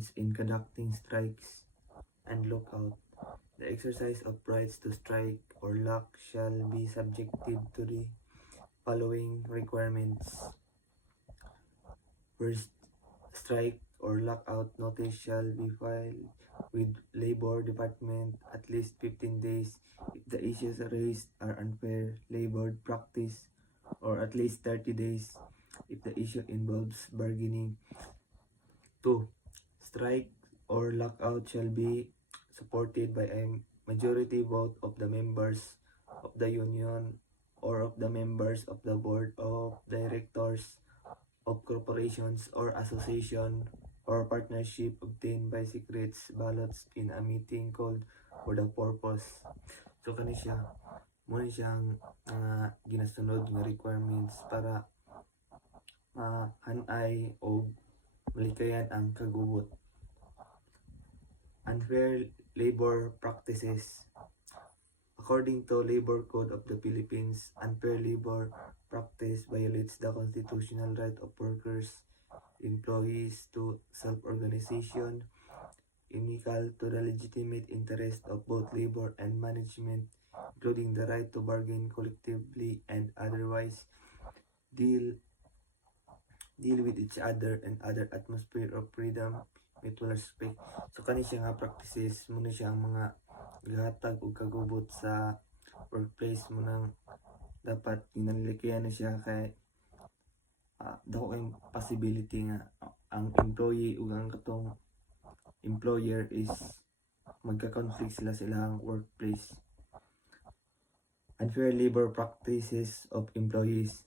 agreements in conducting strikes and lockout. The exercise of rights to strike or lock shall be subjected to the following requirements. First, strike or lockout notice shall be filed with Labor Department at least 15 days if the issues raised are unfair labor practice, or at least 30 days if the issue involves bargaining. 2. Strike or lockout shall be supported by a majority vote of the members of the union or of the members of the board of directors of corporations or association or partnership obtained by secret ballots in a meeting called for the purpose. So kani siya, muna siyang ginasunod nga requirements para mahanay o malikayan ang kagubot. Unfair labor practices. According to Labor Code of the Philippines, unfair labor practice violates the constitutional right of workers, employees to self-organization, inimical to the legitimate interest of both labor and management, including the right to bargain collectively and otherwise deal with each other and other atmosphere of freedom, mutual respect. So kani siya nga practices muna siya ang mga gahatag o kagubot sa workplace mo nang dapat ginanlikayan na siya kay dako kay possibility nga ang employee ug ang katong employer is magka-conflict sila sa ilang workplace. Unfair labor practices of employees.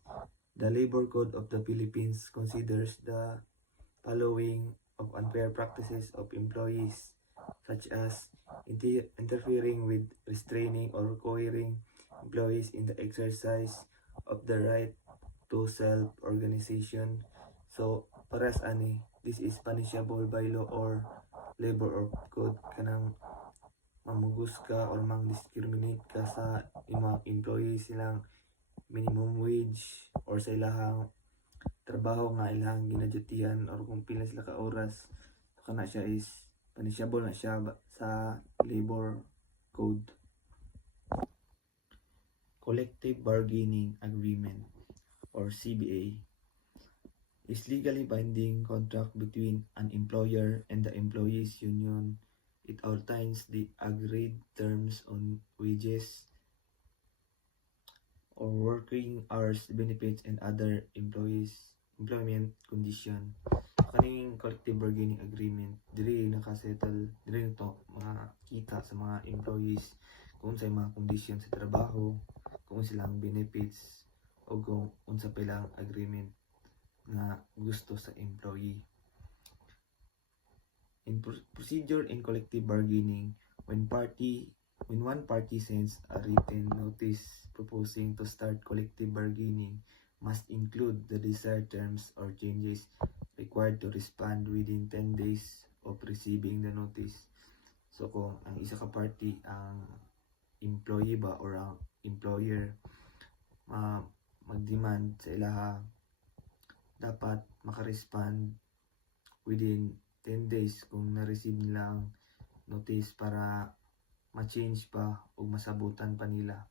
The Labor Code of the Philippines considers the following of unfair practices of employees, such as interfering with, restraining, or coercing employees in the exercise of the right to self-organization. So, paras ani, this is punishable by law or labor code kanang mamugos ka or mang-discriminate ka sa imong employees silang minimum wage or sa ilahang trabaho nga ilang ginadutihan or kung pila sila ka oras, so kana siya is punishable na siya sa labor code. Collective Bargaining Agreement or CBA is legally binding contract between an employer and the employees union. It outlines the agreed terms on wages or working hours, benefits, and other employment condition. Kaning collective bargaining agreement, dili nakasettle, dili to makita sa mga employees kung sa mga condition sa trabaho, kung silang benefits, o kung unsa pilang agreement na gusto sa employee. In procedure in collective bargaining, when one party sends a written notice proposing to start collective bargaining, must include the desired terms or changes required to respond within 10 days of receiving the notice. So kung ang isa ka party ang employee ba or ang employer mag-demand sa ilaha, dapat makarespond within 10 days kung na-receive nila ang notice para ma-change pa o masabutan pa nila.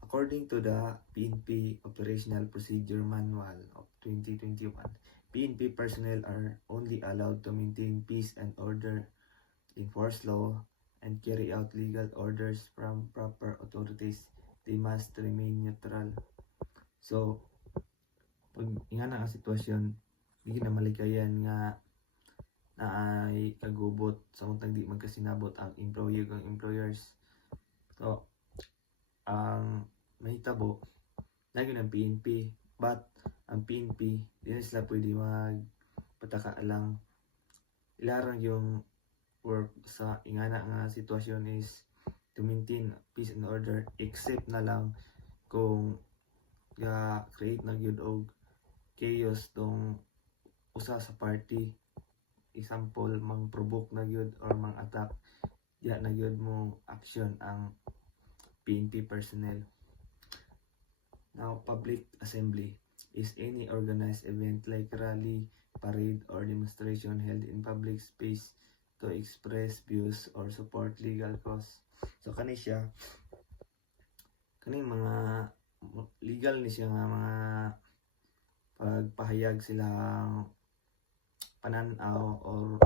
According to the PNP Operational Procedure Manual of 2021, PNP personnel are only allowed to maintain peace and order, enforce law, and carry out legal orders from proper authorities. They must remain neutral. So, pag nga na ang sitwasyon, hindi na malikayan nga na ay kagubot sa untang di magkasinabot ang employee ug employers. So, ang mahitabo lagi ng PNP, but ang PNP di na sila pwede magpataka lang, ilarang yung work sa ingana nga sitwasyon is to maintain peace and order, except na lang kung create na gyud og chaos tong usa sa party. Example, mang-provoke na gyud or mang-attack, diya na gyud mo action ang PNP personnel. Now, public assembly is any organized event like rally, parade or demonstration held in public space to express views or support legal cause. So kani siya, kani mga legal ni siya nga mga pagpahayag silang pananaw or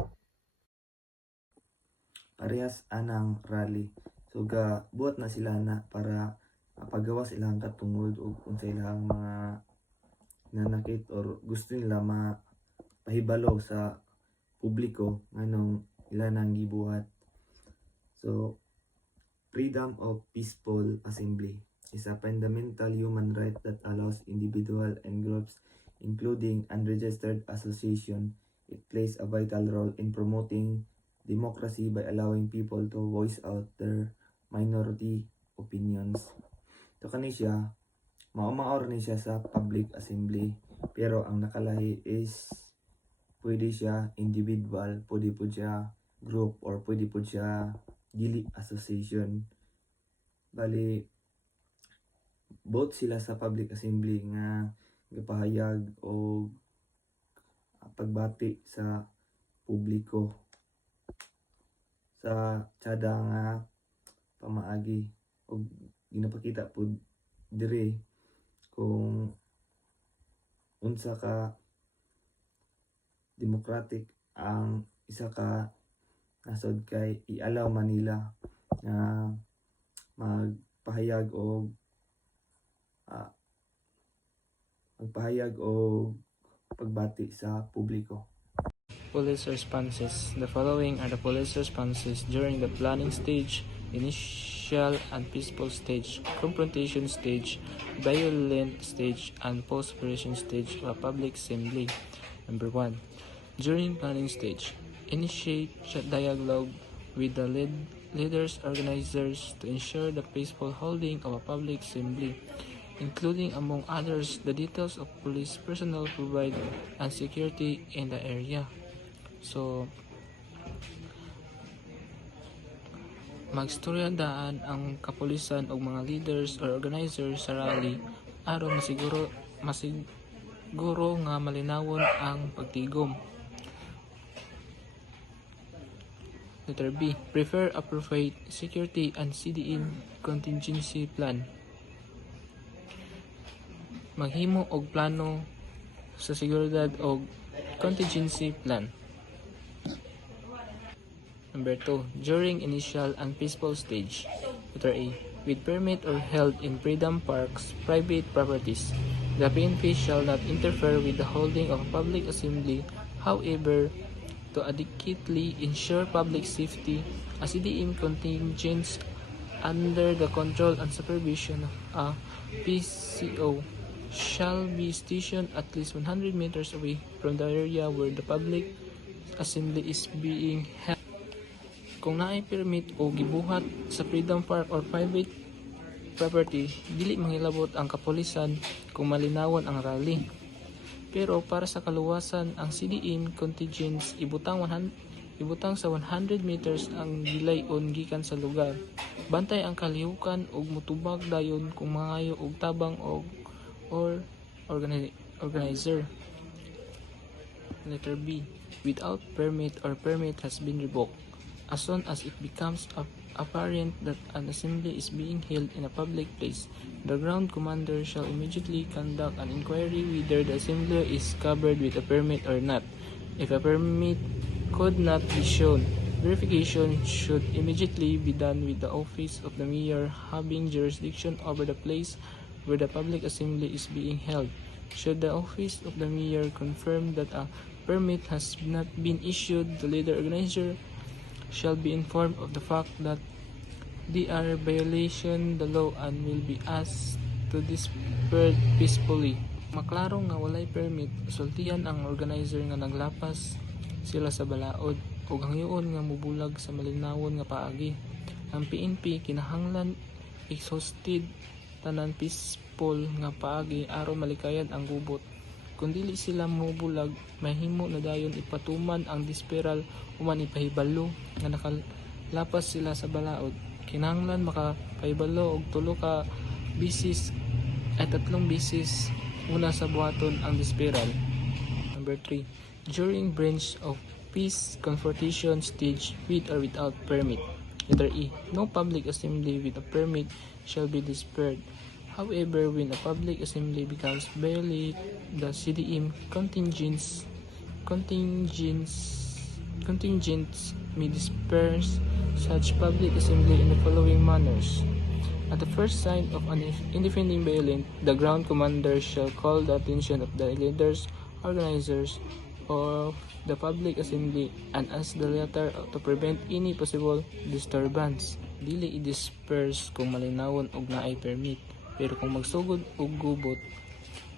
parehas anang rally. So buot na sila na para pagawa silang katungod o kung sa ilang mga nanakit or gusto nila mapahibalo sa publiko nganong ila nang gibuhat. So freedom of peaceful assembly is a fundamental human right that allows individual and groups, including unregistered association. It plays a vital role in promoting democracy by allowing people to voice out their minority opinions. So kani siya, maor ni siya sa public assembly, pero ang nakalahi is pwede siya individual, pwede po siya group, or pwede po siya dili association. Bali, both sila sa public assembly nga gapahayag o pagbati sa publiko sa tsada nga pamaagi o ginapakita po dire kung unsa ka democratic ang isa ka nasod kay i-allow Manila na magpahayag o pagbati sa publiko. Police responses. The following are the police responses during the planning stage, initial and peaceful stage, confrontation stage, violent stage, and post-operation stage of a public assembly. Number 1. During planning stage, initiate dialogue with the leaders organizers to ensure the peaceful holding of a public assembly, including among others the details of police personnel provided and security in the area. So, magstoryadaan ang kapulisan o mga leaders or organizers sa rally aron masiguro nga malinawon ang pagtigom. Letter B. Prepare appropriate security and CDM contingency plan. Maghimo og plano sa seguridad og contingency plan. Number 2. During initial and peaceful stage. Letter A. With permit or held in freedom parks, private properties, the PNP shall not interfere with the holding of a public assembly. However, to adequately ensure public safety, a CDM contingent under the control and supervision of a PCO shall be stationed at least 100 meters away from the area where the public assembly is being held. Kung naay permit o gibuhat sa freedom park or private property, dili mangilabot ang kapulisan kung malinawon ang rally. Pero para sa kaluwasan, ang CDM contingents ibutang sa 100 meters ang gilayon gikan sa lugar. Bantay ang kalihukan ug motubag dayon kung mangayo og tabang or organizer. Letter B. Without permit or permit has been revoked. As soon as it becomes apparent that an assembly is being held in a public place, the ground commander shall immediately conduct an inquiry whether the assembly is covered with a permit or not. If a permit could not be shown, verification should immediately be done with the office of the mayor having jurisdiction over the place where the public assembly is being held. Should the office of the mayor confirm that a permit has not been issued, the leader organizer shall be informed of the fact that they are violating the law and will be asked to disperse peacefully. Maklaro nga walay permit, sultihan ang organizer nga naglapas sila sa balaod o hangyoon nga mubulag sa malinawon nga paagi. Ang PNP kinahanglan exhausted tanan peaceful nga paagi aron malikayan ang gubot. Kung dili sila mubulag, mahimo na dayon ipatuman ang disperal human ipahibalo nga nakalapas sila sa balaod. Kinahanglan makapahibalo og 3 bisis ay 3 bisis una sa buhaton ang disperal. Number 3. during branch of peace confrontation stage with or without permit. Letter E. No public assembly with a permit shall be dispersed. However, when a public assembly becomes violate the CDM contingents may disperse such public assembly in the following manners. At the first sign of an indefending violence, the ground commander shall call the attention of the leaders, organizers, of the public assembly and ask the latter to prevent any possible disturbance. Dili i-disperse kung malinawon og naay permit, pero kung magsugod og gubot,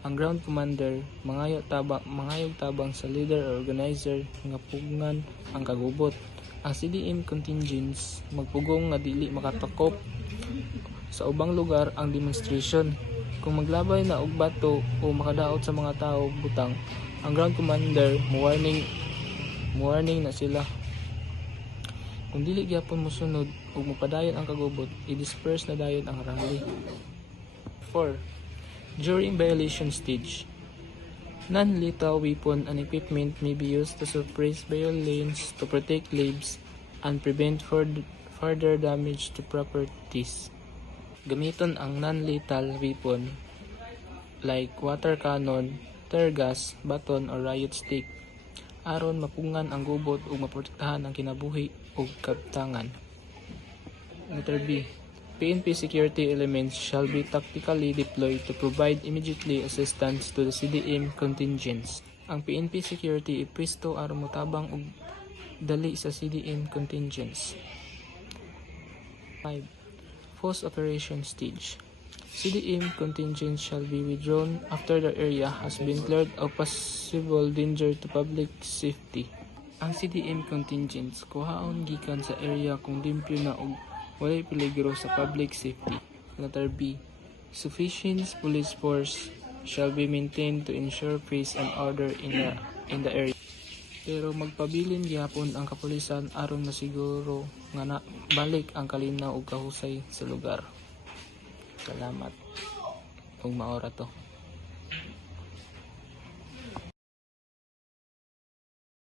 ang ground commander mangayog tabang sa leader or organizer nga pugngan ang kagubot. Ang CDM contingents magpugong nga dili makatakop sa ubang lugar ang demonstration. Kung maglabay na og bato o makadaot sa mga tao butang, ang ground commander warning na sila. Kung dili gyapon mosunod ug mopadayon ang kagubot, i-disperse na dayon ang rally. 4. During violation stage, non-lethal weapon and equipment may be used to suppress violence, to protect lives, and prevent further damage to properties. Gamiton ang non-lethal weapon like water cannon, tear gas, baton, or riot stick aron mapungan ang gubot ug maprotektahan ang kinabuhi ug kabtangan. Letter B. PNP security elements shall be tactically deployed to provide immediately assistance to the CDM contingents. Ang PNP security ipwesto aron motabang og dali sa CDM contingents. 5. Post-operation stage. CDM contingents shall be withdrawn after the area has been cleared of possible danger to public safety. Ang CDM contingents kuhaon gikan sa area kung limpyo na og walay peligro sa public safety. Letter B. Sufficient police force shall be maintained to ensure peace and order in the area. Pero magpabilin gyapon ang kapulisan aron masiguro nga balik ang kalinaw ug kahusay sa lugar. Salamat. Ug maora to.